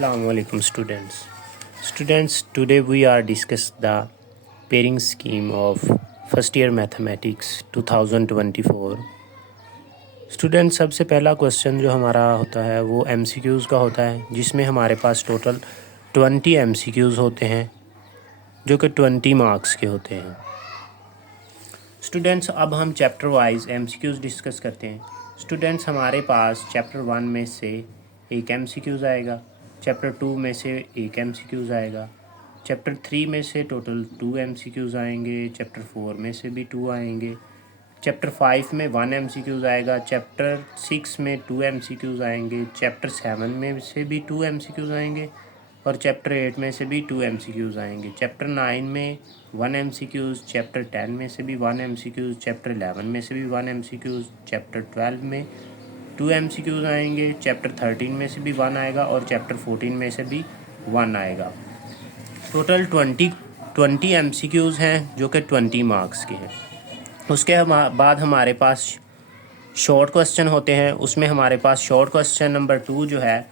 Assalamu alaikum students, today we are discuss the pairing scheme of first year mathematics 2024. Student सबसे पहला question जो हमारा होता है वो MCQs का होता है, जिसमें हमारे पास टोटल 20 MCQs होते हैं जो कि 20 मार्क्स के होते हैं। स्टूडेंट्स अब हम चैप्टर वाइज MCQs डिस्कस करते हैं। स्टूडेंट्स हमारे पास चैप्टर 1 में से एक MCQs आएगा, चैप्टर 2 में से एक MCQs आएगा, चैप्टर 3 में से टोटल 2 MCQs आएंगे, चैप्टर 4 में से भी 2 आएंगे, चैप्टर 5 में 1 MCQs आएगा, चैप्टर 6 में 2 MCQs आएंगे, चैप्टर 7 में से भी 2 MCQs आएंगे और चैप्टर 8 में से भी 2 MCQs आएंगे, चैप्टर 9 में 1 MCQs, चैप्टर 10 में से भी 1 MCQs, चैप्टर 11 में से भी 1 MCQs, चैप्टर 12 में 2 MCQs आएंगे, चैप्टर 13 में से भी 1 आएगा और चैप्टर 14 में से भी 1 आएगा। टोटल 20 MCQs हैं जो कि 20 मार्क्स के हैं। उसके बाद हमारे पास शॉर्ट क्वेश्चन होते हैं। उसमें हमारे पास शॉर्ट क्वेश्चन नंबर 2 जो है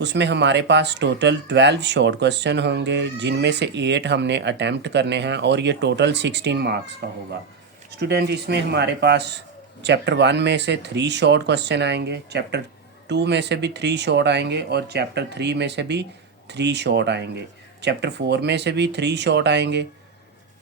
उसमें हमारे पास टोटल 12 शॉर्ट क्वेश्चन होंगे, जिनमें से 8 हमने अटैम्प्ट करने हैं और ये टोटल 16 मार्क्स का होगा। स्टूडेंट इसमें हमारे पास चैप्टर 1 में से 3 शॉर्ट क्वेश्चन आएंगे, चैप्टर 2 में से भी 3 शॉर्ट आएंगे और चैप्टर 3 में से भी 3 शॉर्ट आएंगे, चैप्टर 4 में से भी 3 शॉर्ट आएंगे।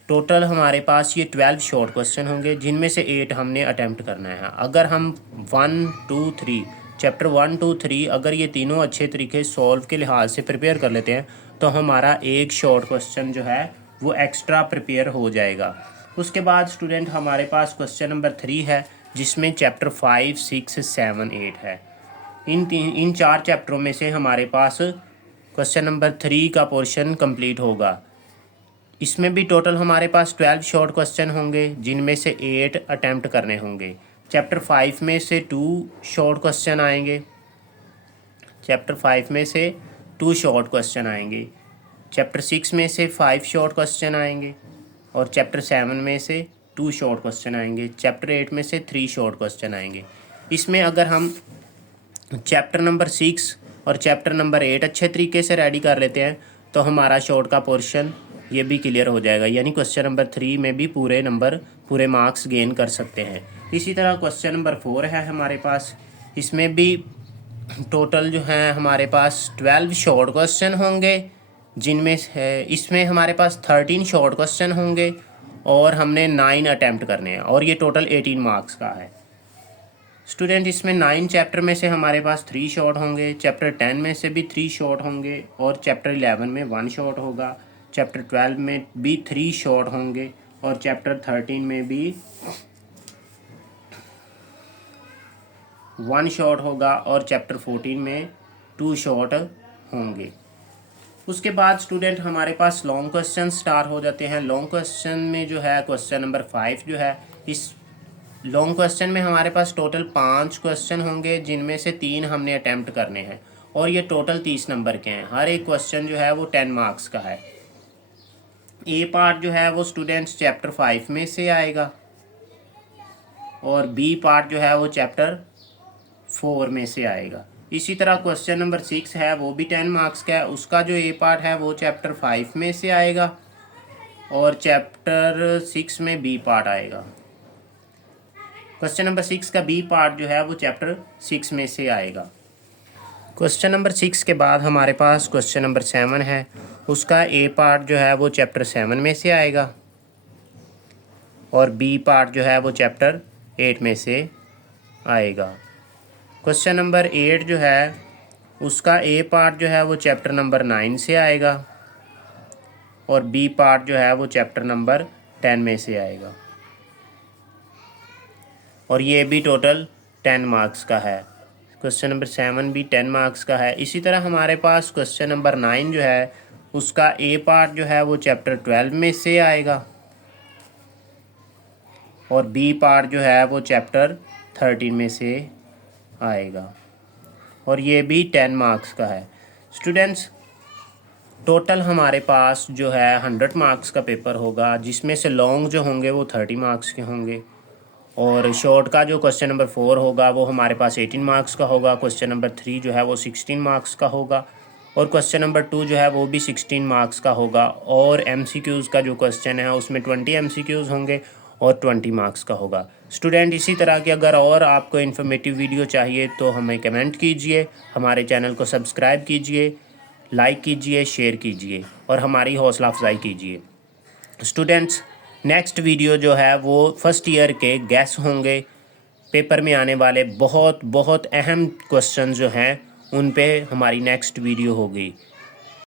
टोटल हमारे पास ये 12 शॉर्ट क्वेश्चन होंगे, जिनमें से 8 हमने अटैम्प्ट करना है। अगर हम 1, 2, 3 चैप्टर 1, 2, 3 अगर ये तीनों अच्छे तरीके सॉल्व के लिहाज से प्रिपेयर कर लेते हैं तो हमारा एक शॉर्ट क्वेश्चन जो है वो एक्स्ट्रा प्रिपेयर हो जाएगा। उसके बाद स्टूडेंट हमारे पास क्वेश्चन नंबर 3 है, जिसमें चैप्टर 5, 6, 7, 8 है। इन 4 चैप्टरों में से हमारे पास क्वेश्चन नंबर 3 का पोर्शन कंप्लीट होगा। इसमें भी टोटल हमारे पास 12 शॉर्ट क्वेश्चन होंगे, जिनमें से 8 अटैम्प्ट करने होंगे। चैप्टर 5 में से 2 शॉर्ट क्वेश्चन आएंगे, चैप्टर 5 में से 2 शॉर्ट क्वेश्चन आएंगे, चैप्टर 6 में से 5 शॉर्ट क्वेश्चन आएंगे और चैप्टर 7 में से 2 शॉर्ट क्वेश्चन आएंगे, चैप्टर 8 में से 3 शॉर्ट क्वेश्चन आएंगे। इसमें अगर हम चैप्टर नंबर 6 और चैप्टर नंबर 8 अच्छे तरीके से रेडी कर लेते हैं तो हमारा शॉर्ट का पोर्शन ये भी क्लियर हो जाएगा, यानी क्वेश्चन नंबर 3 में भी पूरे मार्क्स गेन कर सकते हैं। इसी तरह क्वेश्चन नंबर 4 है हमारे पास, इसमें भी टोटल जो है हमारे पास 12 शॉर्ट क्वेश्चन होंगे, जिनमें इसमें हमारे पास 13 शॉर्ट क्वेश्चन होंगे और हमने 9 अटैम्प्ट करने हैं और ये टोटल 18 मार्क्स का है। स्टूडेंट इसमें 9 चैप्टर में से हमारे पास 3 शॉर्ट होंगे, चैप्टर 10 में से भी 3 शॉर्ट होंगे और चैप्टर 11 में 1 शॉर्ट होगा, चैप्टर 12 में भी 3 शॉर्ट होंगे और चैप्टर 13 में भी 1 शॉर्ट होगा और चैप्टर 14 में 2 शॉर्ट होंगे। उसके बाद स्टूडेंट हमारे पास लॉन्ग क्वेश्चन स्टार्ट हो जाते हैं। लॉन्ग क्वेश्चन में जो है क्वेश्चन नंबर 5 जो है, इस लॉन्ग क्वेश्चन में हमारे पास टोटल 5 क्वेश्चन होंगे, जिनमें से 3 हमने अटैम्प्ट करने हैं और ये टोटल 30 नंबर के हैं। हर एक क्वेश्चन जो है वो 10 मार्क्स का है। ए पार्ट जो है वो स्टूडेंट्स चैप्टर 5 में से आएगा और बी पार्ट जो है वो चैप्टर 4 में से आएगा। इसी तरह क्वेश्चन नंबर 6 है, वो भी 10 मार्क्स का है। उसका जो ए पार्ट है वो चैप्टर 5 में से आएगा और चैप्टर 6 में बी पार्ट आएगा। क्वेश्चन नंबर 6 का बी पार्ट जो है वो चैप्टर 6 में से आएगा। क्वेश्चन नंबर 6 के बाद हमारे पास क्वेश्चन नंबर 7 है, उसका ए पार्ट जो है वो चैप्टर 7 में से आएगा और बी पार्ट जो है वो चैप्टर 8 में से आएगा। क्वेश्चन नंबर 8 जो है उसका ए पार्ट जो है वो चैप्टर नंबर 9 से आएगा और बी पार्ट जो है वो चैप्टर नंबर 10 में से आएगा और ये भी टोटल 10 मार्क्स का है। क्वेश्चन नंबर 7 भी 10 मार्क्स का है। इसी तरह हमारे पास क्वेश्चन नंबर 9 जो है उसका ए पार्ट जो है वो चैप्टर 12 में से आएगा और बी पार्ट जो है वो चैप्टर 13 में से आएगा और ये भी 10 मार्क्स का है। स्टूडेंट्स टोटल हमारे पास जो है 100 मार्क्स का पेपर होगा, जिसमें से लॉन्ग जो होंगे वो 30 मार्क्स के होंगे और शॉर्ट का जो क्वेश्चन नंबर 4 होगा वो हमारे पास 18 मार्क्स का होगा। क्वेश्चन नंबर 3 जो है वो 16 मार्क्स का होगा और क्वेश्चन नंबर 2 जो है वो भी 16 मार्क्स का होगा और MCQs का जो क्वेश्चन है उसमें 20 MCQs होंगे और 20 मार्क्स का होगा। स्टूडेंट इसी तरह की अगर और आपको इन्फॉर्मेटिव वीडियो चाहिए तो हमें कमेंट कीजिए, हमारे चैनल को सब्सक्राइब कीजिए, लाइक कीजिए, शेयर कीजिए और हमारी हौसला अफजाई कीजिए। स्टूडेंट्स नेक्स्ट वीडियो जो है वो फर्स्ट ईयर के गैस होंगे, पेपर में आने वाले बहुत बहुत अहम क्वेश्चन जो हैं उन पे हमारी नेक्स्ट वीडियो होगी।